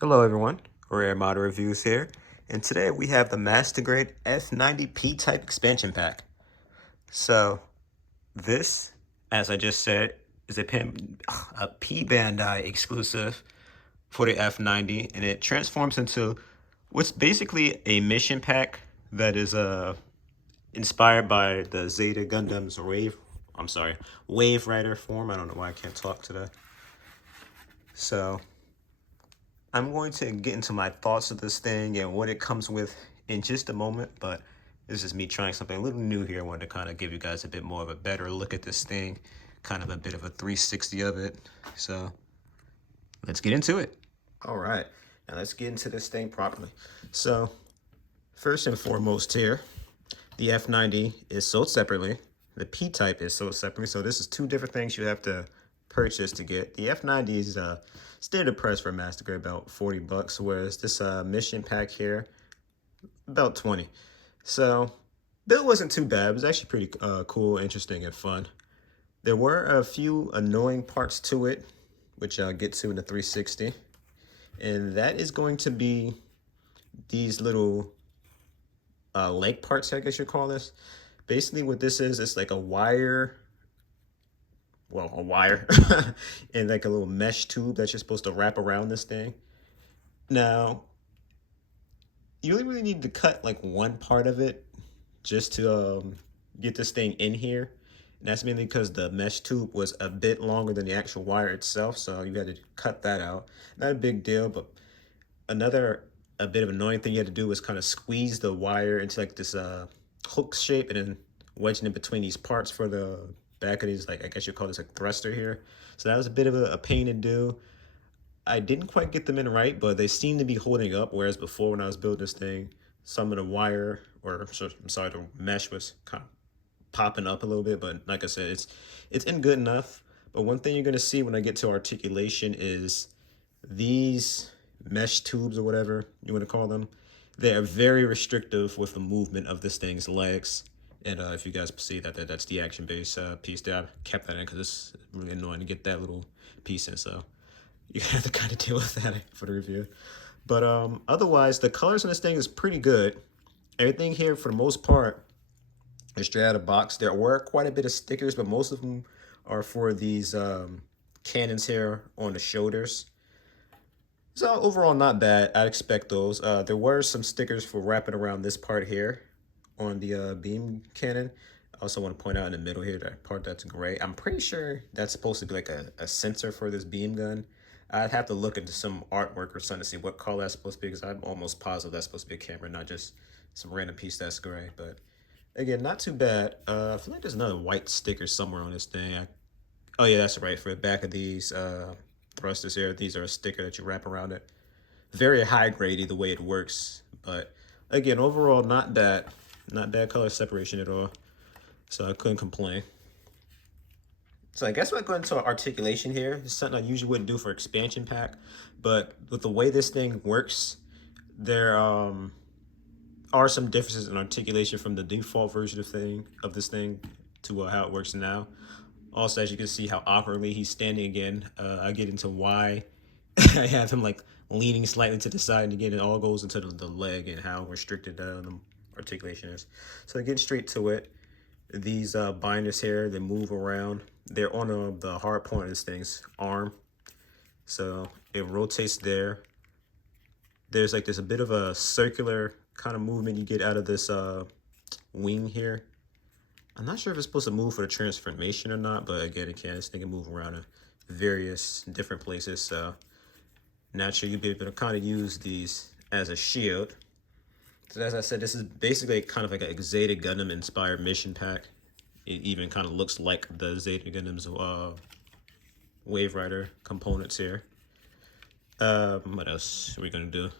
Hello everyone, Rare Model Reviews here, and today we have the Master Grade F90 P-Type expansion pack. So this, as I just said, is a P Bandai exclusive for the F90, and it transforms into what's basically a mission pack that is inspired by the Zeta Gundam's Wave Rider form. I don't know why I can't talk today. So I'm going to get into my thoughts of this thing and what it comes with in just a moment, but this is me trying something a little new here. I wanted to kind of give you guys a bit more of a better look at this thing, kind of a bit of a 360 of it. So let's get into it. All right, now let's get into this thing properly. So first and foremost here, the F90 is sold separately. The P-Type is sold separately. So this is two different things you have to purchase to get. The F90 is standard price for a Master Grade, about 40 bucks, whereas this mission pack here, about 20. So build wasn't too bad. It was actually pretty cool, interesting, and fun. There were a few annoying parts to it, which I'll get to in the 360. And that is going to be these little leg parts, I guess you call this. Basically what this is, it's like a wire and like a little mesh tube that you're supposed to wrap around this thing. Now, you really need to cut like one part of it just to get this thing in here. And that's mainly because the mesh tube was a bit longer than the actual wire itself, so you had to cut that out. Not a big deal, but a bit of annoying thing you had to do was kind of squeeze the wire into like this hook shape and then wedging in between these parts for the back of these, like I guess you call this a thruster here. So that was a bit of a pain to do. I didn't quite get them in right, but they seem to be holding up, whereas before when I was building this thing, some of the wire, or I'm sorry, the mesh was kind of popping up a little bit, but like I said, it's in good enough. But one thing you're gonna see when I get to articulation is these mesh tubes or whatever you want to call them. They are very restrictive with the movement of this thing's legs. And if you guys see that's the action base piece there. I kept that in because it's really annoying to get that little piece in. So you have to kind of deal with that for the review. But otherwise, the colors on this thing is pretty good. Everything here, for the most part, is straight out of box. There were quite a bit of stickers, but most of them are for these cannons here on the shoulders. So overall, not bad. I'd expect those. There were some stickers for wrapping around this part here on the beam cannon. I also want to point out in the middle here, that part that's gray. I'm pretty sure that's supposed to be like a sensor for this beam gun. I'd have to look into some artwork or something to see what color that's supposed to be, because I'm almost positive that's supposed to be a camera, not just some random piece that's gray. But again, not too bad. I feel like there's another white sticker somewhere on this thing. Oh yeah, that's right. For the back of these thrusters here, these are a sticker that you wrap around it. Very high grade the way it works, but again, overall, not bad. Not bad color separation at all. So I couldn't complain. So I guess we're going to articulation here. It's something I usually wouldn't do for expansion pack, but with the way this thing works, there are some differences in articulation from the default version of this thing to how it works now. Also, as you can see how awkwardly he's standing again, I get into why I have him like leaning slightly to the side, and again, it all goes into the leg and how restricted the articulation is. So getting straight to it, these binders here, they move around. They're on the hard point of this thing's arm. So it rotates there. There's like a bit of a circular kind of movement you get out of this wing here. I'm not sure if it's supposed to move for the transformation or not, but again, this thing can move around in various different places. So naturally, you'll be able to kind of use these as a shield. So as I said, this is basically kind of like a Zeta Gundam inspired mission pack. It even kind of looks like the Zeta Gundam's Wave Rider components here. What else are we gonna do?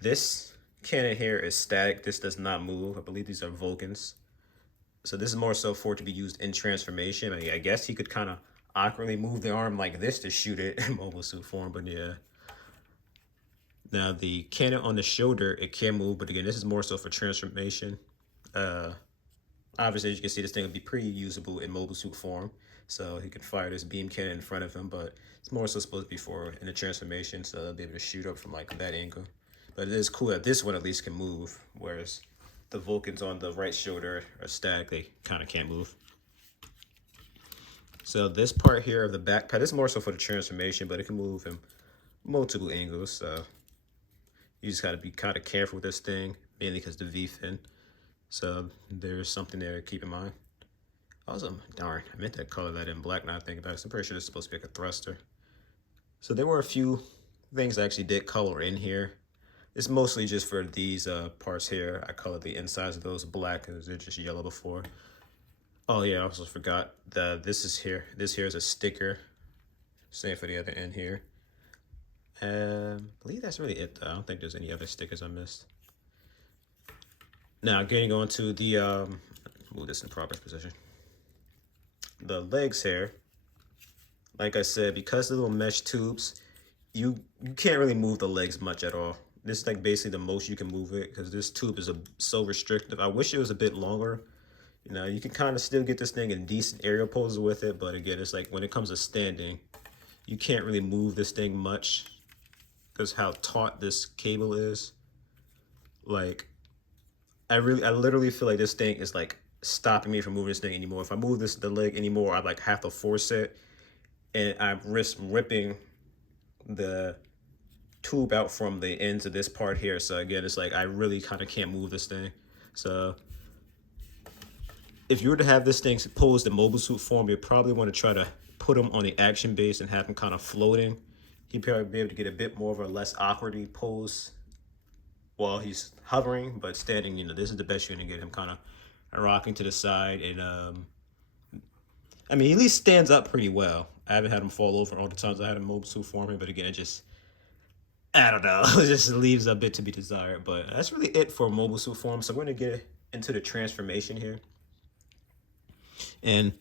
This cannon here is static. This does not move. I believe these are Vulcans. So this is more so for it to be used in transformation. I guess he could kind of awkwardly move the arm like this to shoot it in mobile suit form, but yeah. Now the cannon on the shoulder, it can move, but again, this is more so for transformation. I Obviously, as you can see, this thing would be pretty usable in mobile suit form. So he can fire this beam cannon in front of him, but it's more so supposed to be for in the transformation, so they'll be able to shoot up from like that angle. But it is cool that this one at least can move, whereas the Vulcans on the right shoulder are static, they kind of can't move. So this part here of the backpack, this is more so for the transformation, but it can move in multiple angles, so you just gotta be kind of careful with this thing, mainly because the V-fin. So there's something there to keep in mind. Awesome. Darn, I meant to color that in black now I think about it. So I'm pretty sure this is supposed to be like a thruster. So there were a few things I actually did color in here. It's mostly just for these parts here. I colored the insides of those black because they're just yellow before. Oh yeah, I also forgot that this is here. This here is a sticker. Same for the other end here. I believe that's really it though. I don't think there's any other stickers I missed. Now getting on to the, move this in proper position. The legs here, like I said, because the little mesh tubes, you can't really move the legs much at all. This is like basically the most you can move it because this tube is so restrictive. I wish it was a bit longer. You know, you can kind of still get this thing in decent aerial poses with it, but again, it's like when it comes to standing, you can't really move this thing much because how taut this cable is. Like, I literally feel like this thing is like stopping me from moving this thing anymore. If I move the leg anymore, I like have to force it, and I risk ripping the tube out from the ends of this part here. So again, it's like I really kind of can't move this thing. So if you were to have this thing posed in mobile suit form, you'd probably want to try to put him on the action base and have him kind of floating. He'd probably be able to get a bit more of a less awkwardly pose while he's hovering, but standing, you know, this is the best you're gonna get him kind of rocking to the side. And I mean, he at least stands up pretty well. I haven't had him fall over all the times I had him mobile suit forming, but again, it just, I don't know, it just leaves a bit to be desired. But that's really it for mobile suit form. So we're gonna get into the transformation here. And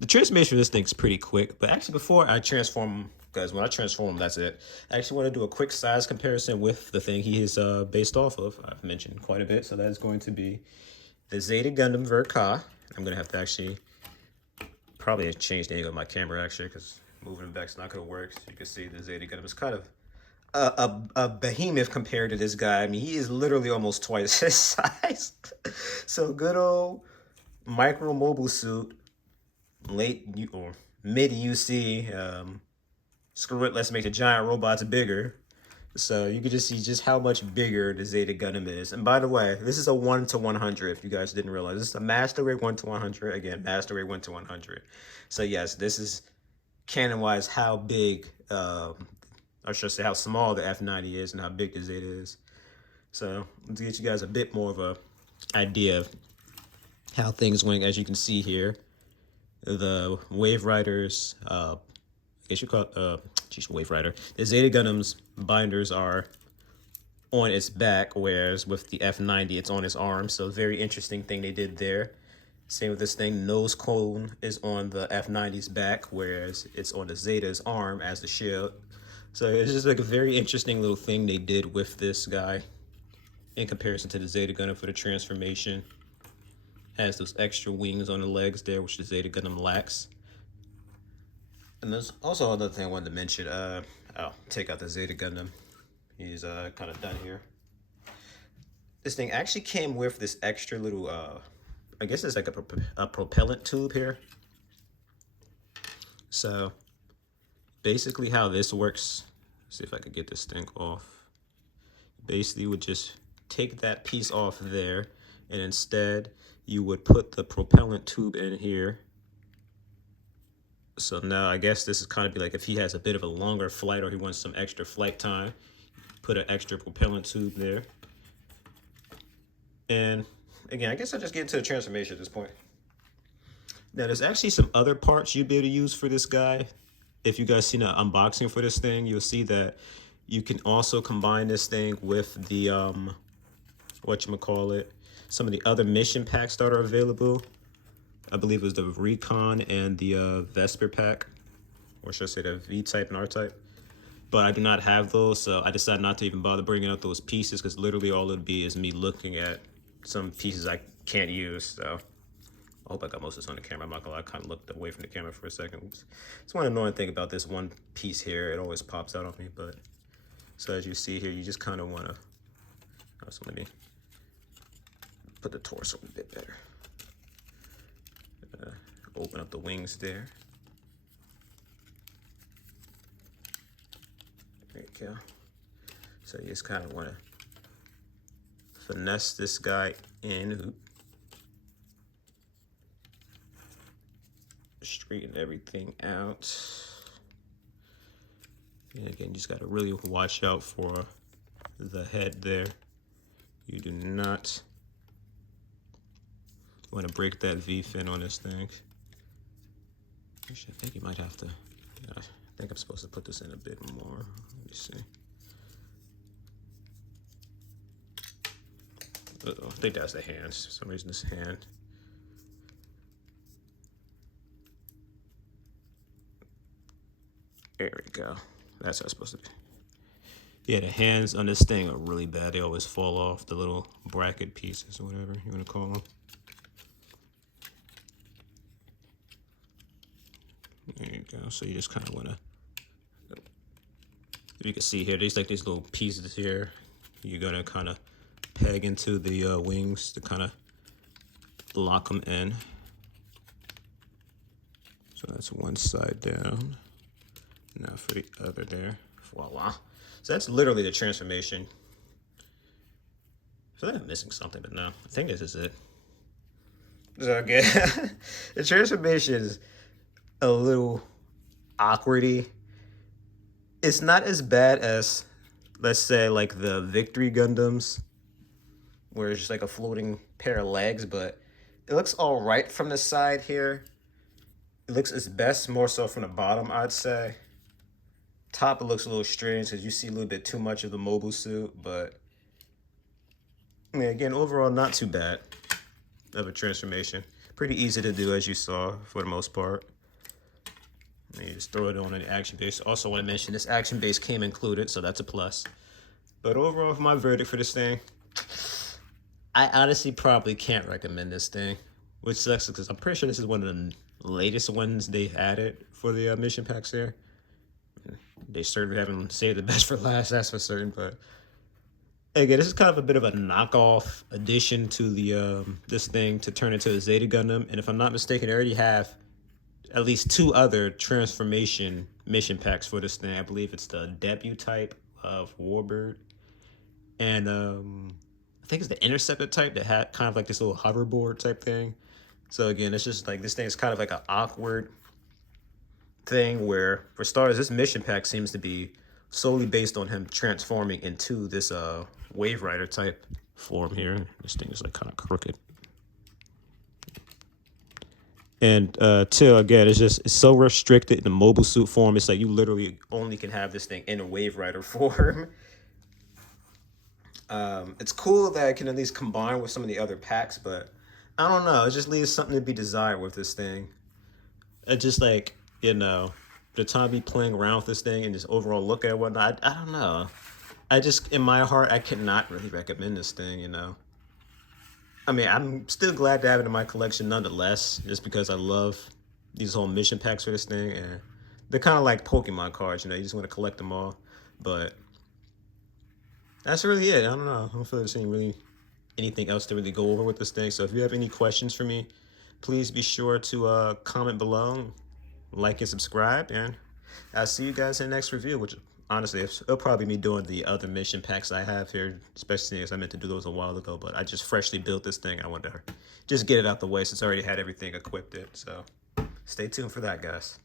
the transformation of this thing is pretty quick, but actually before I transform him, because when I transform him, that's it. I actually want to do a quick size comparison with the thing he is based off of. I've mentioned quite a bit, so that is going to be the Zeta Gundam Verka. I'm going to have to actually probably change the angle of my camera actually, because moving him back is not going to work. So you can see the Zeta Gundam is kind of a behemoth compared to this guy. I mean, he is literally almost twice his size. So good old micro mobile suit, late or mid UC. Screw it, let's make the giant robots bigger. So you can just see just how much bigger the Zeta Gundam is. And by the way, this is a 1:100, if you guys didn't realize. This is a master rate 1:100. Again, master rate 1:100. So yes, this is canon-wise how big, or should I say how small the F90 is and how big the Zeta is. So to get you guys a bit more of a idea of how things went, as you can see here, the Wave Riders, I guess you call it, Wave Rider. The Zeta Gundam's binders are on its back, whereas with the F90, it's on its arm. So very interesting thing they did there. Same with this thing, nose cone is on the F90's back, whereas it's on the Zeta's arm as the shield. So it's just like a very interesting little thing they did with this guy in comparison to the Zeta Gundam for the transformation. Has those extra wings on the legs there, which the Zeta Gundam lacks. And there's also another thing I wanted to mention. I'll take out the Zeta Gundam. He's kind of done here. This thing actually came with this extra little, I guess it's like a propellant tube here. So basically how this works, see if I could get this thing off. Basically you would just take that piece off there, and instead you would put the propellant tube in here. So now I guess this is kind of be like if he has a bit of a longer flight or he wants some extra flight time, put an extra propellant tube there. And again, I guess I'll just get into the transformation at this point. Now there's actually some other parts you'd be able to use for this guy. If you guys seen an unboxing for this thing, you'll see that you can also combine this thing with the, whatchamacallit, some of the other mission packs that are available. I believe it was the Recon and the Vesper pack, or should I say the V-Type and R-Type. But I do not have those, so I decided not to even bother bringing out those pieces, because literally all it would be is me looking at some pieces I can't use. So I hope I got most of this on the camera. I'm not gonna lie, I kind of looked away from the camera for a second. It's one annoying thing about this one piece here. It always pops out on me, but so as you see here, you just kind of want to, so let me put the torso a bit better. Open up the wings there. There you go. So you just kind of want to finesse this guy in. Straighten everything out. And again, you just got to really watch out for the head there. You do not want to break that V-fin on this thing. Actually, I think you might have to, I think I'm supposed to put this in a bit more. Let me see. Uh-oh, I think that's the hands. For some reason, this hand. There we go. That's how it's supposed to be. Yeah, the hands on this thing are really bad. They always fall off, the little bracket pieces or whatever you want to call them. There you go. So you just kind of want to, you can see here, there's like these little pieces here. You're going to kind of peg into the wings to kind of lock them in. So that's one side down. Now for the other there. Voila. So that's literally the transformation. I feel like I'm missing something, but no. I think this is it. So again, the transformation is a little awkwardy. It's not as bad as, let's say, like the Victory Gundams, where it's just like a floating pair of legs, but it looks all right from the side here. It looks its best more so from the bottom, I'd say. Top, it looks a little strange because you see a little bit too much of the mobile suit, but I mean, again, overall, not too bad of a transformation. Pretty easy to do, as you saw, for the most part. And you just throw it on an action base. Also want to mention this action base came included, so that's a plus. But overall, for my verdict for this thing, I honestly probably can't recommend this thing, which sucks because I'm pretty sure this is one of the latest ones they added for the mission packs here. They certainly haven't saved the best for last, that's for certain. But again, this is kind of a bit of a knockoff addition to the this thing to turn into a Zeta Gundam. And if I'm not mistaken, they already have at least 2 other transformation mission packs for this thing. I believe it's the debut type of Warbird, and I think it's the interceptor type that had kind of like this little hoverboard type thing. So again, it's just like this thing is kind of like an awkward thing where, for starters, this mission pack seems to be solely based on him transforming into this Wave Rider type form here. This thing is like kind of crooked. And 2, again, it's so restricted in the mobile suit form. It's like you literally only can have this thing in a Wave Rider form. It's cool that it can at least combine with some of the other packs, but I don't know. It just leaves something to be desired with this thing. It just like, you know, the time be playing around with this thing and just overall look at it and whatnot, I don't know. I just, in my heart, I cannot really recommend this thing, you know. I mean, I'm still glad to have it in my collection nonetheless, just because I love these whole mission packs for this thing, and they're kind of like Pokemon cards, you know, you just want to collect them all. But that's really it. I don't know. I don't feel there's really anything else to really go over with this thing. So if you have any questions for me, please be sure to comment below, like and subscribe, and I'll see you guys in the next review, which honestly, it'll probably be me doing the other mission packs I have here, especially as I meant to do those a while ago, but I just freshly built this thing. I wanted to just get it out the way since I already had everything equipped it. So stay tuned for that, guys.